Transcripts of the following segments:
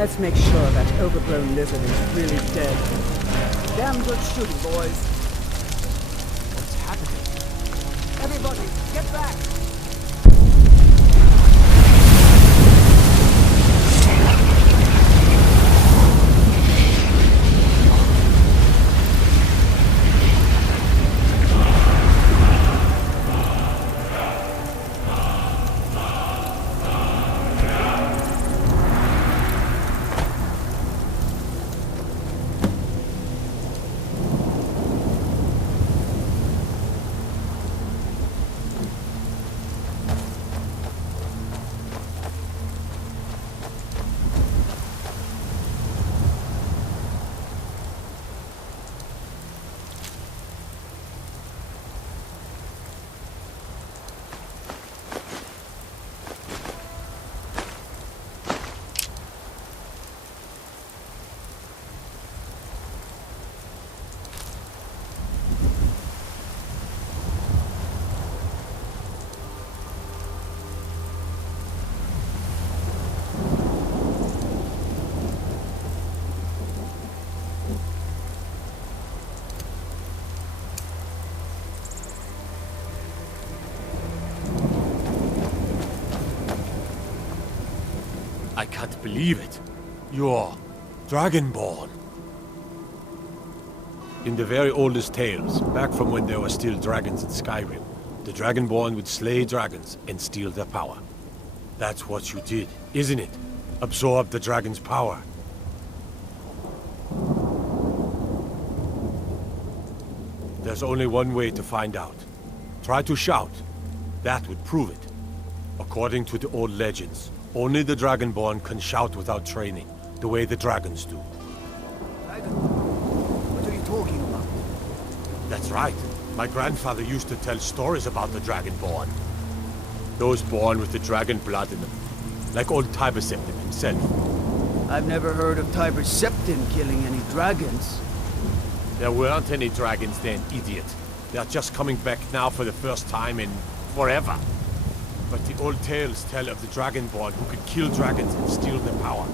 Let's make sure that overgrown lizard is really dead. Damn good shooting, boys. What's happening? Everybody, get back! I can't believe it. You're Dragonborn. In the very oldest tales, back from when there were still dragons in Skyrim, the Dragonborn would slay dragons and steal their power. That's what you did, isn't it? Absorb the dragon's power. There's only one way to find out. Try to shout. That would prove it. According to the old legends, only the Dragonborn can shout without training, the way the dragons do. Dragon? What are you talking about? That's right. My grandfather used to tell stories about the Dragonborn. Those born with the dragon blood in them. Like old Tiber Septim himself. I've never heard of Tiber Septim killing any dragons. There weren't any dragons then, idiot. They're just coming back now for the first time in forever. But the old tales tell of the Dragonborn who could kill dragons and steal their power.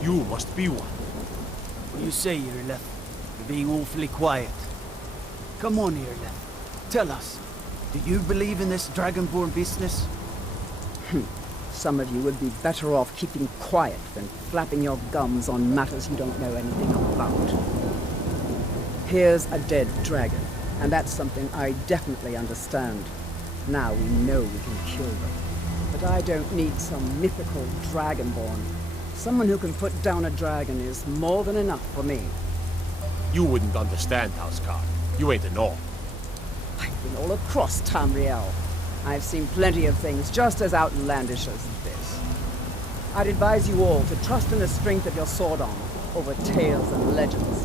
You must be one. What do you say, Irleth? You're being awfully quiet. Come on, Irleth. Tell us, do you believe in this Dragonborn business? Some of you would be better off keeping quiet than flapping your gums on matters you don't know anything about. Here's a dead dragon, and that's something I definitely understand. Now we know we can kill them. But I don't need some mythical Dragonborn. Someone who can put down a dragon is more than enough for me. You wouldn't understand, Houseguard. You ain't a North. I've been all across Tamriel. I've seen plenty of things just as outlandish as this. I'd advise you all to trust in the strength of your sword arm over tales and legends.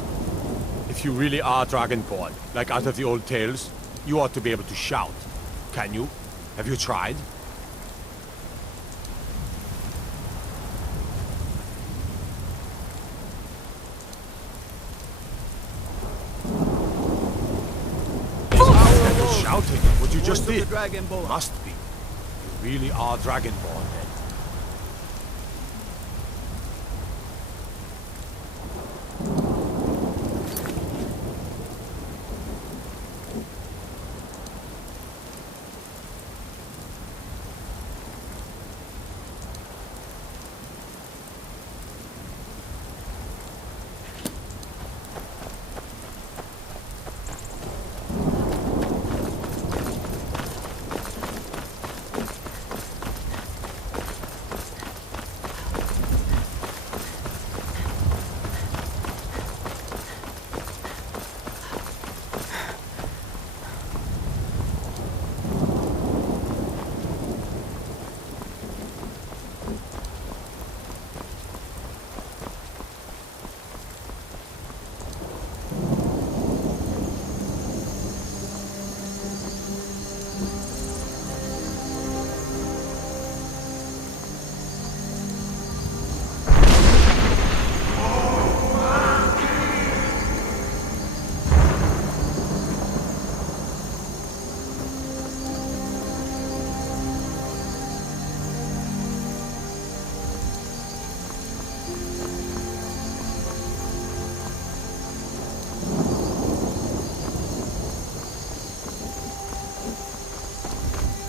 If you really are Dragonborn, like out of the old tales, you ought to be able to shout. Can you? Have you tried? You're shouting what you just did. Must be. You really are Dragonborn then.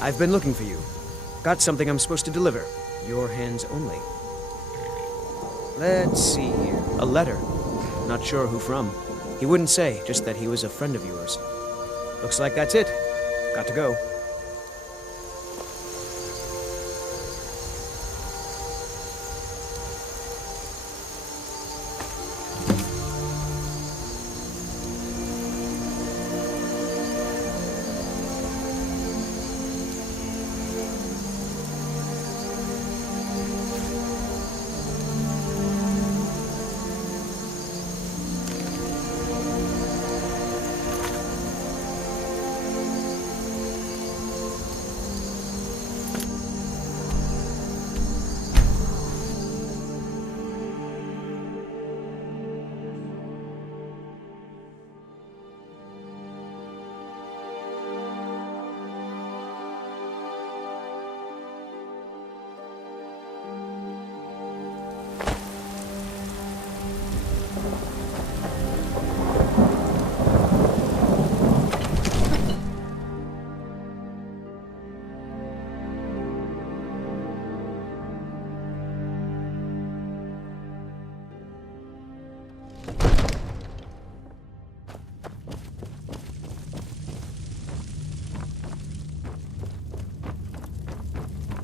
I've been looking for you. Got something I'm supposed to deliver. Your hands only. Let's see here. A letter. Not sure who from. He wouldn't say, just that he was a friend of yours. Looks like that's it. Got to go.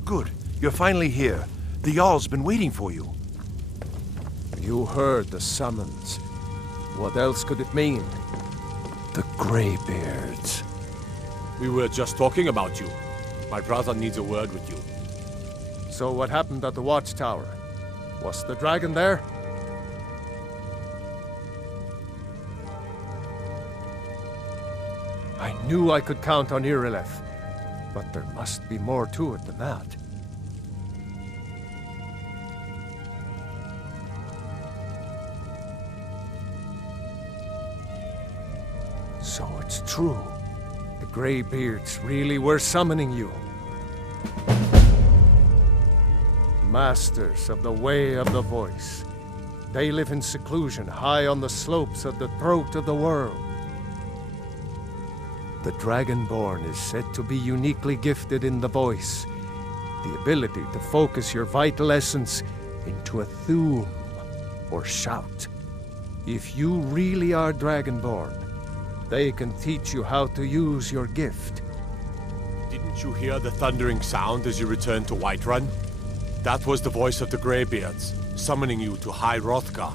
Good. You're finally here. The Jarl's been waiting for you. You heard the summons. What else could it mean? The Greybeards. We were just talking about you. My brother needs a word with you. So what happened at the watchtower? Was the dragon there? I knew I could count on Irileth, but there must be more to it than that. So it's true. The Greybeards really were summoning you. Masters of the Way of the Voice. They live in seclusion high on the slopes of the throat of the world. The Dragonborn is said to be uniquely gifted in the voice, the ability to focus your vital essence into a thum, or shout. If you really are Dragonborn, they can teach you how to use your gift. Didn't you hear the thundering sound as you returned to Whiterun? That was the voice of the Greybeards, summoning you to High Hrothgar.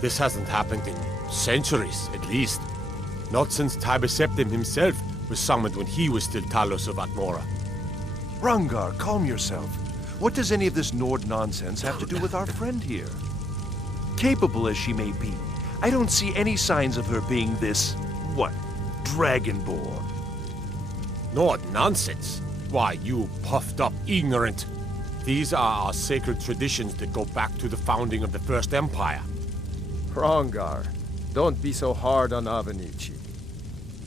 This hasn't happened in centuries, at least. Not since Tiber Septim himself was summoned when he was still Talos of Atmora. Rangar, calm yourself. What does any of this Nord nonsense have to do with our friend here? Capable as she may be, I don't see any signs of her being this, Dragonborn. Nord nonsense? Why, you puffed up ignorant. These are our sacred traditions that go back to the founding of the First Empire. Hrongar, don't be so hard on Avenici.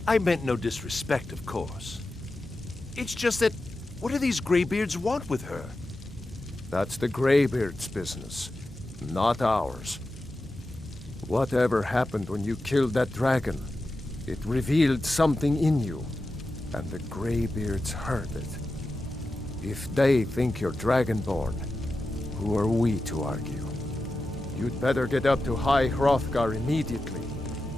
I meant no disrespect, of course. It's just that, what do these Greybeards want with her? That's the Greybeards' business, not ours. Whatever happened when you killed that dragon, it revealed something in you, and the Greybeards heard it. If they think you're Dragonborn, who are we to argue? You'd better get up to High Hrothgar immediately.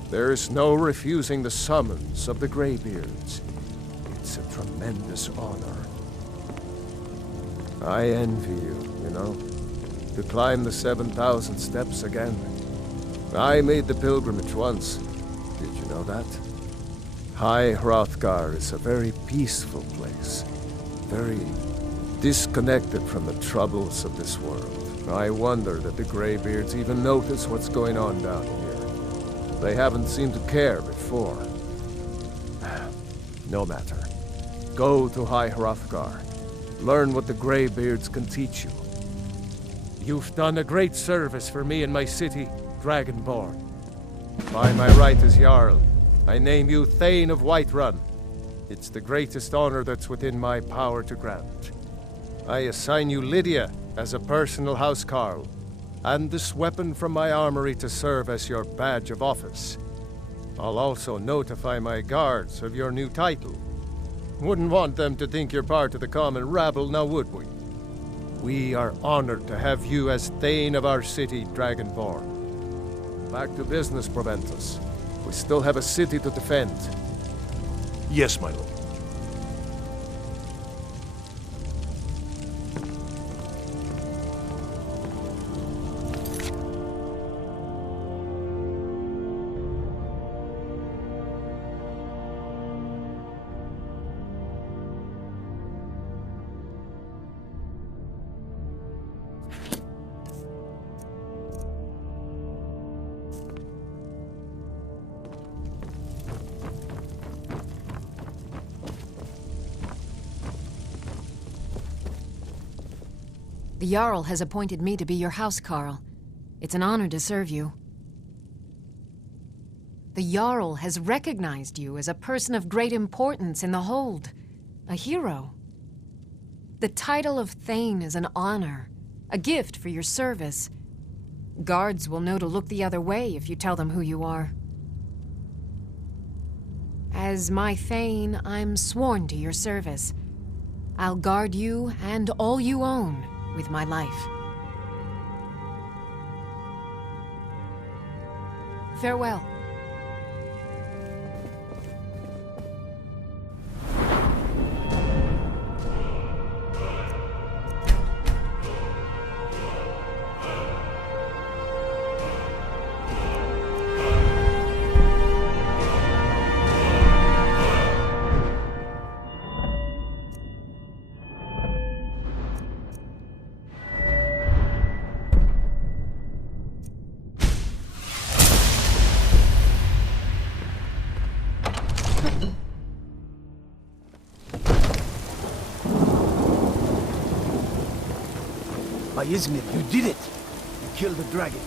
There's no refusing the summons of the Greybeards. It's a tremendous honor. I envy you, you know, to climb the 7,000 steps again. I made the pilgrimage once. Did you know that? High Hrothgar is a very peaceful place. Very disconnected from the troubles of this world. I wonder that the Greybeards even notice what's going on down here. They haven't seemed to care before. No matter. Go to High Hrothgar. Learn what the Greybeards can teach you. You've done a great service for me and my city, Dragonborn. By my right as Jarl, I name you Thane of Whiterun. It's the greatest honor that's within my power to grant. I assign you Lydia as a personal housecarl, and this weapon from my armory to serve as your badge of office. I'll also notify my guards of your new title. Wouldn't want them to think you're part of the common rabble, now would we? We are honored to have you as Thane of our city, Dragonborn. Back to business, Proventus. We still have a city to defend. Yes, my lord. The Jarl has appointed me to be your housecarl. It's an honor to serve you. The Jarl has recognized you as a person of great importance in the Hold, a hero. The title of Thane is an honor, a gift for your service. Guards will know to look the other way if you tell them who you are. As my Thane, I'm sworn to your service. I'll guard you and all you own with my life. Farewell. By Isnit, you did it! You killed the dragon.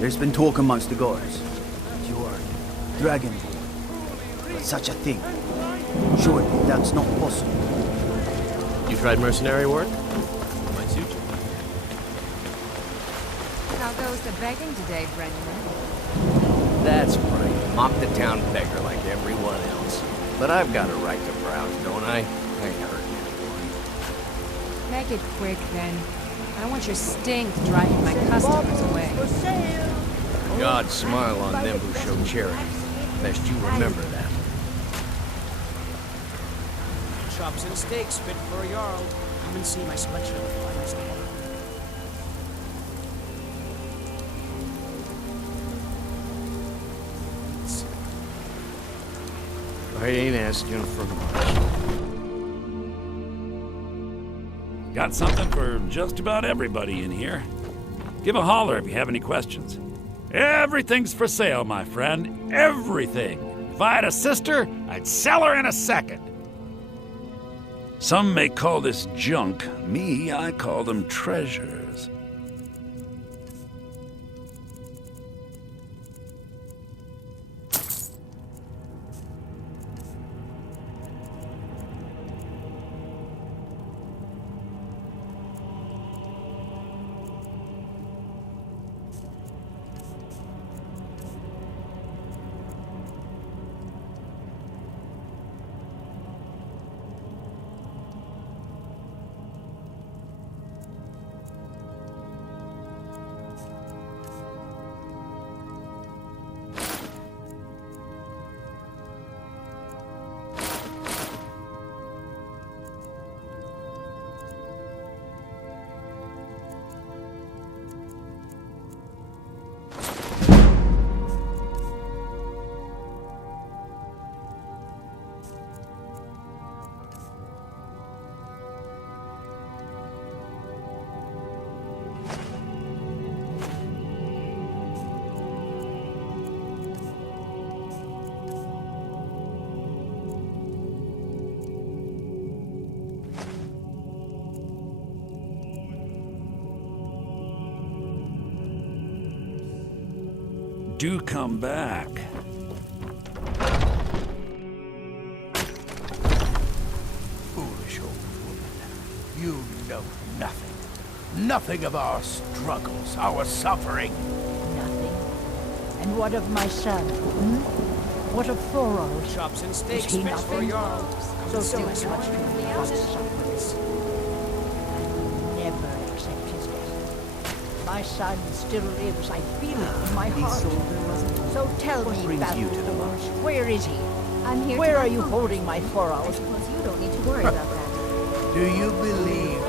There's been talk amongst the guards. You are Dragonborn. But such a thing. Surely that's not possible. You tried mercenary work? Might suit you. How goes the begging today, Brennan? That's right. Mock the town beggar like everyone else. But I've got a right to browse, don't I? I ain't hurting anyone. Make it quick, then. I don't want your stink driving my customers away. God smile on them who show charity. Best you remember that. Chops and steaks fit for a Jarl. Come and see my selection of the finest pork. I ain't asking for much. Got something for just about everybody in here. Give a holler if you have any questions. Everything's for sale, my friend. Everything. If I had a sister, I'd sell her in a second. Some may call this junk. Me, I call them treasures. do come back. Foolish old woman. You know nothing. Nothing of our struggles, our suffering. Nothing. And what of my son? What of Thorald? Chops and Is steaks, he fit for nothing? your So still as much to me as his sufferings. I never accept his death. My son still lives. I feel it in my heart. So tell me, Balthor, where is he? I'm here. Where are you holding my I Thorald? suppose you don't need to worry about that. Do you believe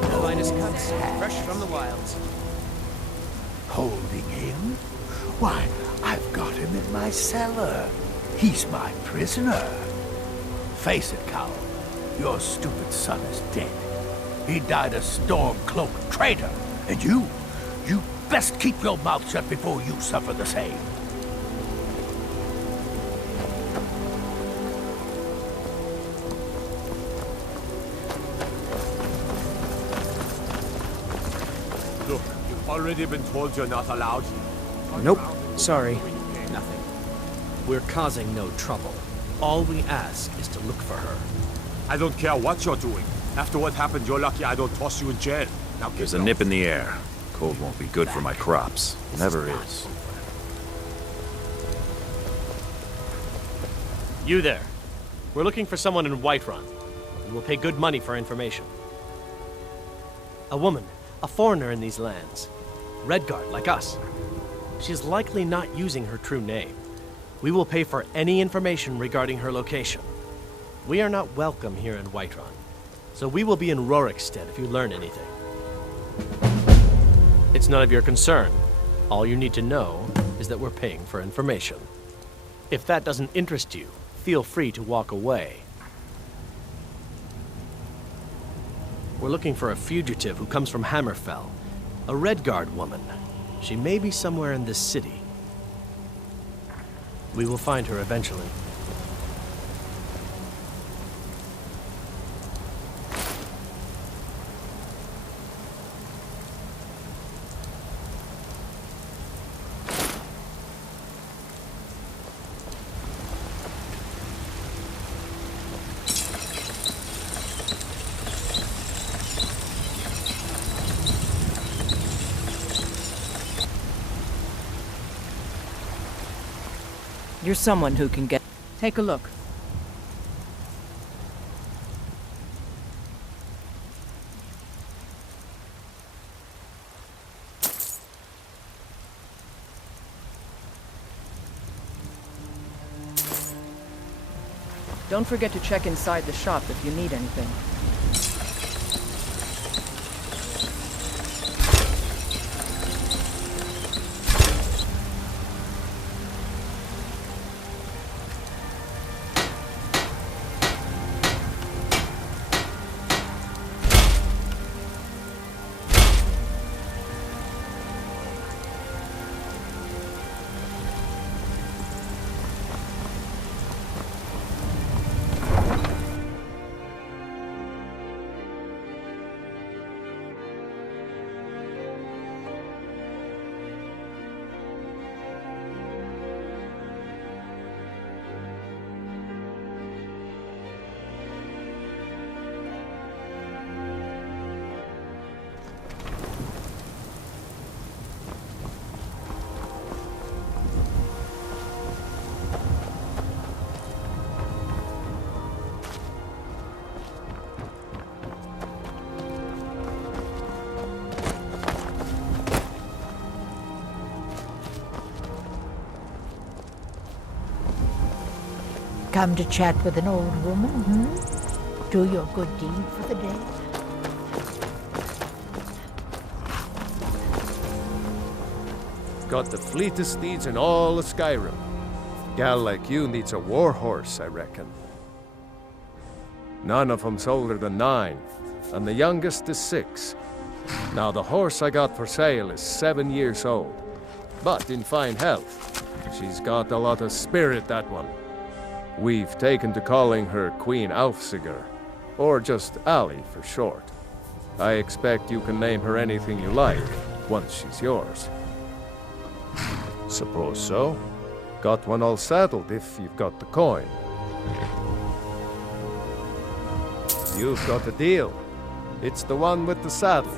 The finest cuts, fresh from the wilds. holding him? Why, I've got him in my cellar. He's my prisoner. Face it, coward. Your stupid son is dead. He died a storm-cloaked traitor. And you best keep your mouth shut before you suffer the same. Look, you've already been told you're not allowed here. Nope, sorry. Nothing. We're causing no trouble. All we ask is to look for her. I don't care what you're doing. After what happened, you're lucky I don't toss you in jail. Now There's a nip in the air. Cold won't be good for my crops. Never is. You there. We're looking for someone in Whiterun. And we'll pay good money for information. A woman, a foreigner in these lands. Redguard, like us. She's likely not using her true name. We will pay for any information regarding her location. We are not welcome here in Whiterun, so we will be in Rorikstead if you learn anything. It's none of your concern. All you need to know is that we're paying for information. If that doesn't interest you, feel free to walk away. We're looking for a fugitive who comes from Hammerfell, a Redguard woman. She may be somewhere in this city. We will find her eventually. You're someone who can get... Take a look. Don't forget to check inside the shop if you need anything. Come to chat with an old woman, Do your good deed for the day. Got the fleetest steeds in all of Skyrim. Gal like you needs a war horse, I reckon. None of 'em's older than 9, and the youngest is 6. Now the horse I got for sale is 7 years old, but in fine health. She's got a lot of spirit, that one. We've taken to calling her Queen Alfsiger, or just Ali for short. I expect you can name her anything you like, once she's yours. Suppose so. Got one all saddled if you've got the coin. You've got a deal. It's the one with the saddle.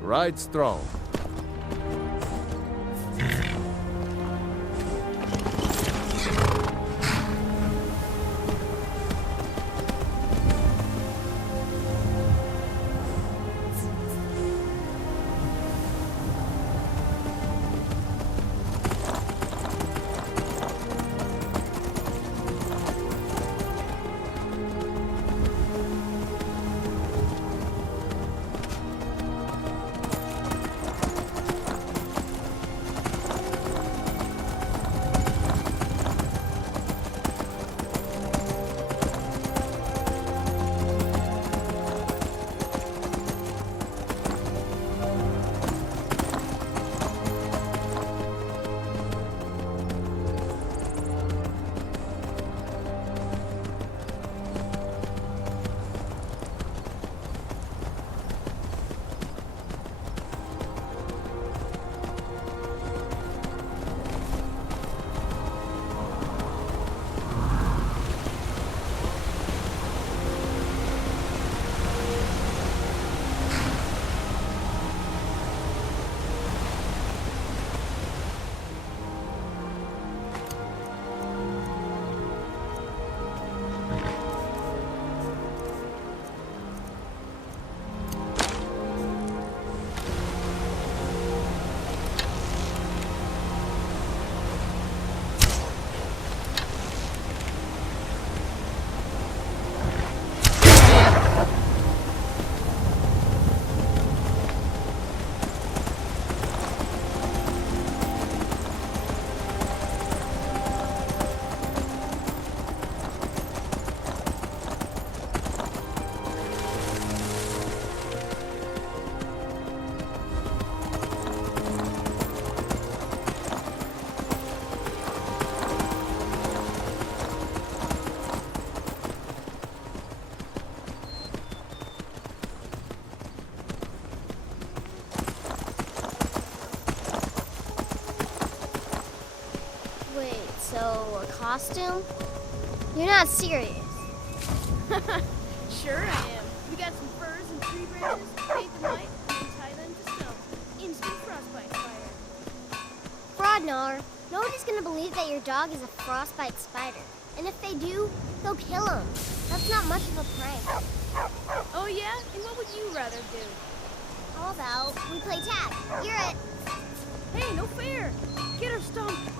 Ride strong. So, a costume? You're not serious. Sure I am. We got some furs and tree branches, paint them white, and then tie them to stone. Instant frostbite spider. Frodnar, nobody's gonna believe that your dog is a frostbite spider. And if they do, they'll kill him. That's not much of a prank. Oh yeah? And what would you rather do? How about we play tag? You're it. Hey, no fair! Get her stumped!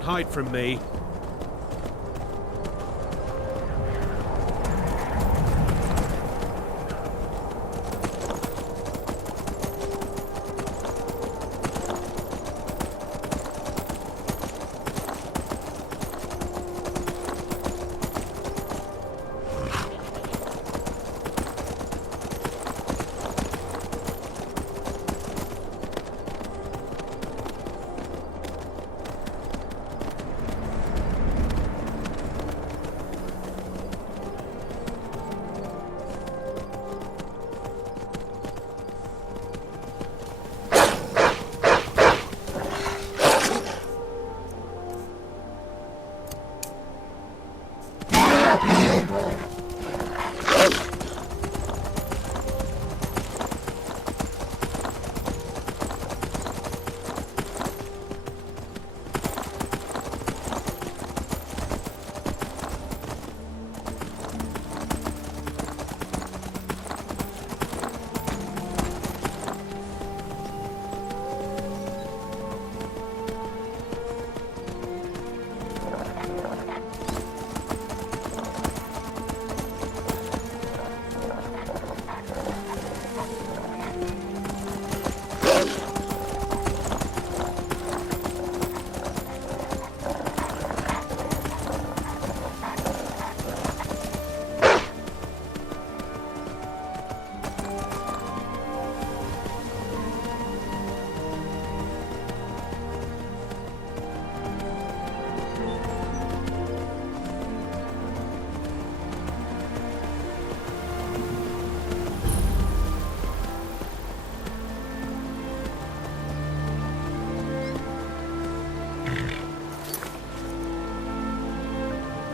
can't hide from me.